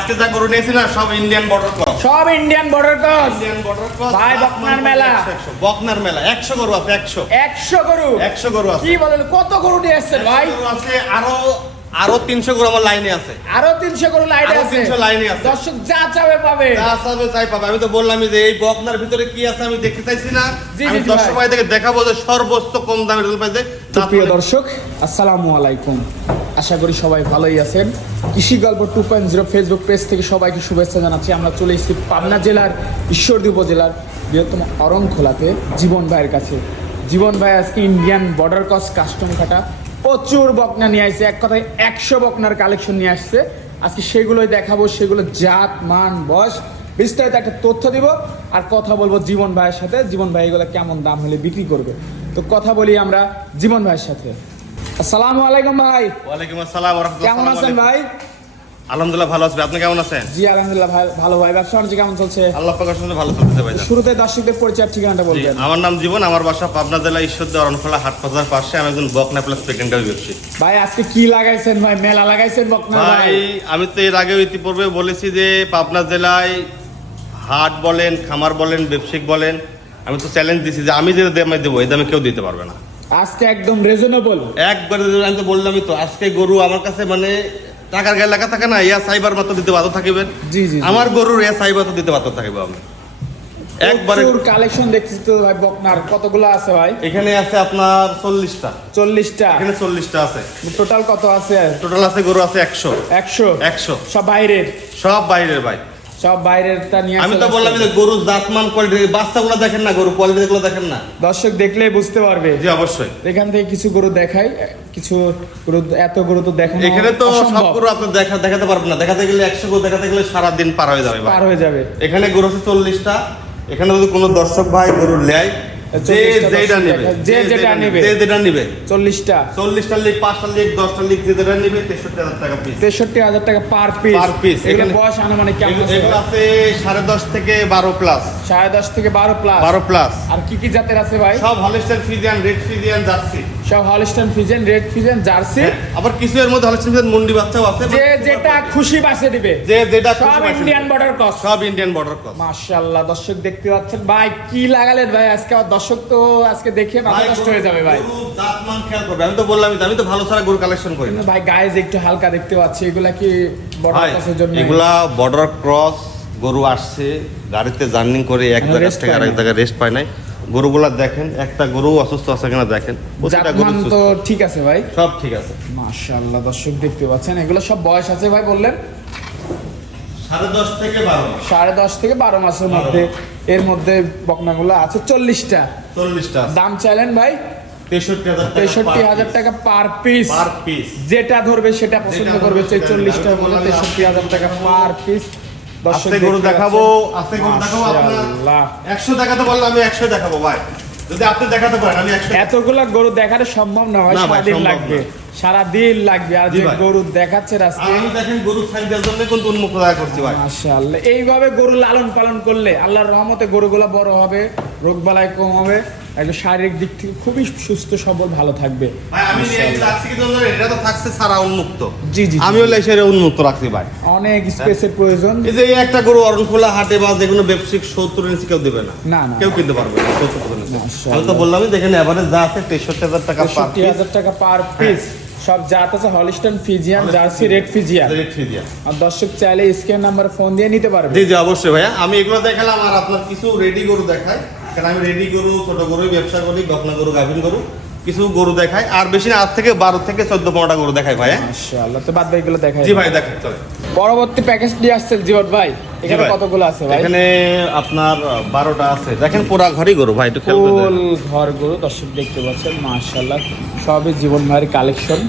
আজকে যা গরু নিয়েছি না সব ইন্ডিয়ান বর্ডার ক্রস সব Indian border cross Indian border cross ভাই, বকনার মেলা। বকনার মেলা। একশো গরু আছে একশো। একশো গরু? একশো গরু আছে। কি বলেন কত গরু নিয়ে এসছেন ভাই? গরু আছে আরও আরও তিনশো গরু আমার লাইনে আছে। আরও তিনশো গরু লাইনে আছে। 300 লাইনে আছে। দর্শক যা চাবে পাবে। যা চাবে তাই পাবে। আমি তো বললামই যে এই বকনার ভিতরে কি আছে আমি দেখতে চাইছি না। আমি দর্শক। ভাই। থেকে দেখাবো যে সর্বোচ্চ কম দামের রেল পাইছে। প্রিয় দর্শক, আসসালামু আলাইকুম। আশা করি সবাই ভালোই আছেন। Krishi Golpo two point zero Facebook page থেকে সবাইকে শুভেচ্ছা জানাচ্ছি। আমরা চলে এসেছি পাবনা জেলার, ঈশ্বরদী উপজেলার বৃহত্তম জীবন ভাইয়ের কাছে। জীবন ভাই, আজকে ইন্ডিয়ান বর্ডার ক্রস কাস্টম কাটা প্রচুর বকনা নিয়ে আসছে। এক কথায় একশো বকনার কালেকশন নিয়ে আসছে। আজকে সেগুলোই দেখাবো, সেগুলো জাত, মান, বয়স। বিস্তারিত একটা তথ্য দিব। আর কথা বলব জীবন ভাইয়ের সাথে। জীবন ভাই, এগুলো কেমন দাম হলে বিক্রি করবে? তো কথা বলি আমরা জীবন ভাইয়ের সাথে। আসসালামু আলাইকুম ভাই। ওয়ালাইকুম আসসালাম কেমন আছেন ভাই? আলহামদুলিল্লাহ ভালো আছি আপনি কেমন আছেন? জি আলহামদুলিল্লাহ ভালো ভাই। ব্যবসা বাণিজ্য কেমন চলছে? আল্লাহ পাকের সাথে ভালো চলতেছে ভাই। শুরুতে দর্শকদের পরিচয় ঠিকানাটা বলবেন। আমার নাম জীবন আমার বাসা পাবনা জেলা ঈশ্বরদী অরণখোলা হাট বাজার পাশে। আমি একজন বকনা প্লাস সেকেন্ডারি ব্যবসায়ী। ভাই আজকে কি লাগাইছেন ভাই? মেলা লাগাইছেন বকনা ভাই? ভাই আমি তো এর আগে ইতিপূর্বে বলেছি যে পাবনা জেলায় হাট বলেন খামার বলেন ব্যবসায়িক বলেন আমি তো চ্যালেঞ্জ দিছি যে আমি যে দামে দেবো এই দামে কেউ দিতে পারবে না। আজকে একদম রিজনেবল একবারে আমি তো বললামই তো আজকে গরু আমার কাছে মানে টাকার গায়ে লেখা থাকে না ইয়া সাইবার মতো দিতে বাধ্য থাকিবেন। জি, জি, জি। আমার গরুর ইয়া সাইবার তো দিতে বাধ্য থাকবে আমি। একবারে কালেকশন দেখছি তো ভাই বকনার। কতগুলো আছে ভাই? এখানে আছে আপনার চল্লিশটা। চল্লিশটা। এখানে চল্লিশটা আছে। টোটাল কত আছে? টোটাল আছে গরু আছে একশো। একশো। একশো। সব বাইরের? সব বাইরের ভাই। সব বাইরেরটা নিয়ে আমি তো বললাম যে গরু জাতমান কোয়ালিটি বাচ্চাগুলো দেখেন না গরু কোয়ালিটি গুলো দেখেন না। দর্শক দেখলেই বুঝতে পারবে। জি অবশ্যই। এখান থেকে কিছু গরু দেখাই কিছু গরু এত গরু তো দেখানো এখানে তো সব গরু আপনি দেখা দেখাতে পারবেন না। দেখাতে গেলে একশো গরু দেখাতে গেলে সারা দিন পার হয়ে যাবে পার হয়ে যাবে। এখানে গরু আছে চল্লিশটা। এখানে যদি কোনো দর্শক ভাই গরু নেয় যে যেটা নেবে যে যেটা নেবে। যে যেটা নেবে। চল্লিশটা। চল্লিশটা লিগ পাঁচটা লিগ দশটা লিগ যে যেটা নেবে তেষট্টি হাজার টাকা পিস তেষট্টি হাজার টাকা পার পিস Per পিস এখানে- বয়স আনুমানিক কেমন এগুলো আছে? সাড়ে দশ থেকে বারো প্লাস সাড়ে দশ থেকে বারো প্লাস বারো প্লাস আর কি কি জাতের আছে ভাই? সব Holstein Friesian red Friesian Jersey সব Holstein Friesian red Friesian Jersey আবার কিছু এর মধ্যে হলিস্টার ফিজিয়ান মুন্ডি বাচ্চাও আছে যে যেটা খুশি বাসে দিবে। যে যেটা সব ইন্ডিয়ান বর্ডার ক্রস সব ইন্ডিয়ান বর্ডার ক্রস মাশাআল্লাহ দর্শক দেখতে পাচ্ছেন। ভাই কি লাগালেন ভাই আজকে? আমার দর্শক তো আজকে দেখে মাথা নষ্ট হয়ে যাবে ভাই। গরু জাতমান খেয়াল করবে। আমি তো বললামই আমি তো ভালো সারা গরু কালেকশন করি না। ভাই গায়ে যে একটু হালকা দেখতে পাচ্ছি এগুলা কি বর্ডার ক্রসের জন্য? এগুলা বর্ডার ক্রস গরু আসছে গাড়িতে জার্নিং করে এক এখনও জায়গা থেকে আরেক জায়গায় রেস্ট পায় নাই। গরুগুলা দেখেন একটা গরু অসুস্থ আছে কিনা দেখেন প্রতিটা গরু তো ঠিক আছে ভাই? সব ঠিক আছে। মাশাআল্লাহ দর্শক দেখতে পাচ্ছেন এগুলো সব বয়স আছে ভাই বললেন? সাড়ে দশ থেকে বারো মাসের মধ্যে এর মধ্যে বকনাগুলো আছে চল্লিশটা। চল্লিশটা দাম চাইলেন ভাই? তেষট্টি হাজার টাকা পার পিস পার পিস যেটা ধরবে সেটা পছন্দ করবে নেবে। মধ্যে তেষট্টি হাজার টাকা পার পিস আস্তে গরু দেখাবো। আস্তে গরু দেখাবো আপনার মাশাআল্লাহ। একশো দেখাতে বললে আমি একশো দেখাবো ভাই। যদি আপনি দেখাতে পারেন আমি একশো এতগুলা গরু সম্ভব না ভাই, সারাদিন লাগবে। সারাদিন লাগবে। আর যে গরু দেখাচ্ছে রাস্তায় আমি দেখেন গরু জন্য উন্মুক্ত দেখা করছি ভাই। মাশাআল্লাহ। এইভাবে গরু লালন পালন করলে আল্লাহর রহমতে গরুগুলো বড় হবে রোগ বালাই কম হবে। একটু শারীরিক দিক থেকে খুবই সুস্থ সবল ভালো থাকবে। ভাই আমি রাখছি কি জন্য এটা তো থাকছে সারা উন্মুক্ত। জি, জি, জি। আমি হলে সেটা উন্মুক্ত রাখছি ভাই। অনেক স্পেসের প্রয়োজন। এই যে একটা গরু অরণখোলা হাটে বা যে কোনো ব্যবসায়িক সত্তর ইঞ্চি কেউ দেবে না। না, না। কেউ কিনতে পারবে না সত্তর ইঞ্চি। আমি তো বললামই দেখেন এভারেজ যা আছে তেষট্টি হাজার টাকা তেষট্টি হাজার টাকা পার পিস সব জাত আছে Holstein Friesian Jersey red Friesian আর দর্শক চাইলে স্ক্যান নাম্বার ফোন দিয়ে নিতে পারবে। জি জি অবশ্যই ভাইয়া। আমি এগুলো দেখালাম আর আপনার কিছু রেডি গরু দেখাই কারণ আমি রেডি গরু ছোট গরু ব্যবসা করি বকনা গরু গাভিন গরু কিছু গরু দেখাই। আর বেশি না আজ থেকে বারো থেকে চোদ্দ পনেরোটা গরু দেখাই ভাইয়া মাশাআল্লাহ তো বাদ বাকিগুলো দেখাই। জি ভাই দেখাই চলে। পরবর্তী প্যাকেজ দিয়ে আসছেন জীবন ভাই। এখানে কতগুলো আছে ভাই? এখানে আপনার বারোটা আছে। দেখেন পুরা ঘরই গরু ভাই একটু খেয়াল করে ঘর গরু দর্শক দেখতে পাচ্ছেন মাশাআল্লাহ। সবই জীবন ভাইয়ের কালেকশন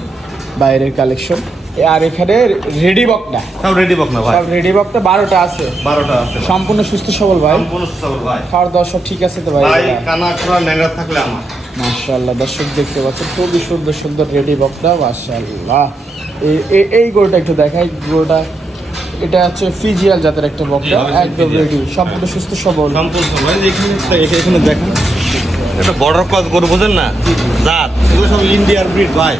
বাইরের কালেকশন আর এখানে রেডি বকটা সব রেডি বকনা ভাই। সব রেডি বকটা বারোটা আছে। বারোটা আছে। সম্পূর্ণ সুস্থ সবল ভাই। সম্পূর্ণ সুস্থ ভাই। খাওয়ার দর্শক ঠিক আছে তো ভাই? ভাই কানা খোলা ন্যাংরা থাকলে আমার। মাশাআল্লাহ দর্শক দেখতে পাচ্ছেন খুবই সুন্দর সুন্দর রেডি বকটা মাশাআল্লাহ। এই- এই- এই গরুটা একটু দেখাই গরুটা এটা হচ্ছে ফিজিয়াল জাতের একটা বকটা একদম রেডি সম্পূর্ণ সুস্থ সবল। সম্পূর্ণ ভাই এখানে এখানে- এখানে দেখেন। এটা বর্ডার ক্রস গরু বোঝেন না? জাত। এগুলো সব ইন্ডিয়ার ব্রিড ভাই।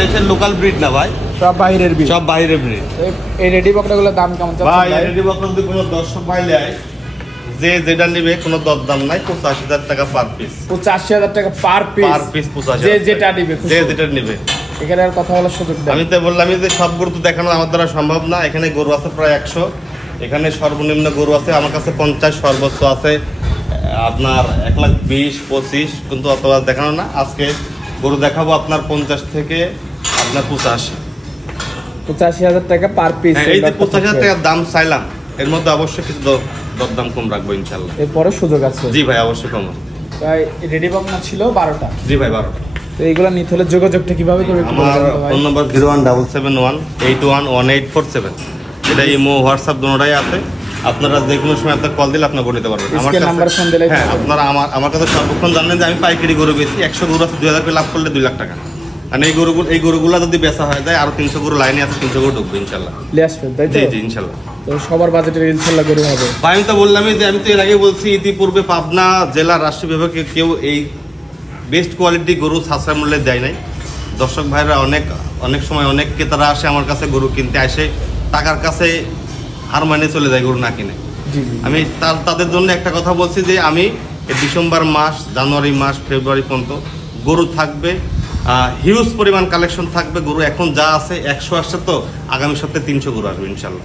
দেশের লোকাল ব্রিড না ভাই? সব বাইরের বিল সব বাইরের ব্রিড এই রেডি বকরাগুলোর দাম কেমন ভাই রেডি বকর যদি কোনো দর্শক ভাই নেয় যে যেটা নিবে কোনো দরদাম নাই পঁচাশি হাজার টাকা পার পিস পঁচাশি হাজার টাকা পার পিস পার পিস পঁচাশি যে যেটা নিবে যে যেটা নিবে। এখানে আর কথা বলার সুযোগ আমি তো বললাম যে সব গরু তো দেখানো আমার দ্বারা সম্ভব না। এখানে গরু আছে প্রায় একশো। এখানে সর্বনিম্ন গরু আছে আমার কাছে পঞ্চাশ সর্বোচ্চ আছে। আপনার এক লাখ বিশ পঁচিশ কিন্তু অতটা দেখানো না। আজকে গরু দেখাবো আপনার পঞ্চাশ থেকে আপনার পঁচাশি। পঁচাশি হাজার টাকা পার পিস হ্যাঁ, এই যে পঁচাশি হাজার টাকার দাম চাইলাম এর মধ্যে অবশ্যই কিছু দর- দরদাম কম রাখব ইনশাল্লাহ। এরপরে সুযোগ আছে। জি ভাই অবশ্যই কম তাই রেডি বকনা ছিল? বারোটা। জি ভাই বারো তো এইগুলো নিতে হলে যোগাযোগটা কীভাবে করবে আমার ভাই? Phone number zero one double seven one eight one one eight four seven. এটা ইমো হোয়াটসঅ্যাপ দুটোটাই আছে। আপনারা যে কোনো সময় আপনার কল দিলে আপনার করে নিতে পারবেন। আমার phone হ্যাঁ আপনারা আমার আমার কাছে সর্বক্ষণ জানেন যে আমি পাইকারি গরু বেশি একশো গরু আছে দুই হাজার করে লাভ করলে দুই লাখ টাকা। মানে এই গরুগুলো এই গরুগুলো যদি বেচা হয় যায় আরও তিনশো গরু লাইনে আছে তিনশো গরু ঢুকবে ইনশাল্লাহ। জি জি ইনশাল্লাহ। তো সবার বাজেটের ইনশাল্লাহ গরু হবে। ভাই আমি তো বললামই যে আমি তো এর আগে বলছি ইতিপূর্বে পাবনা জেলার রাষ্ট্রীয় বিভাগে কেউ এই বেস্ট কোয়ালিটি গরু সাশ্রয় মূল্যে দেয় নাই। দর্শক ভাইরা অনেক অনেক সময় অনেক ক্রেতারা আসে আমার কাছে গরু কিনতে। আসে টাকার কাছে হার মানে চলে যায় গরু না কিনে। আমি তাদের জন্য একটা কথা বলছি যে আমি ডিসেম্বর মাস জানুয়ারি মাস ফেব্রুয়ারি পর্যন্ত গরু থাকবে হিউজ পরিমাণ কালেকশন থাকবে গরু এখন যা আছে একশো আসছে তো আগামী সপ্তাহে তিনশো গরু আসবে ইনশাল্লাহ।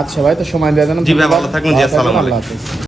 আচ্ছা ভাই তো সময় দেওয়া জানান জি ভাই, ভালো থাকবেন, জি, আসসালামু আলাইকুম।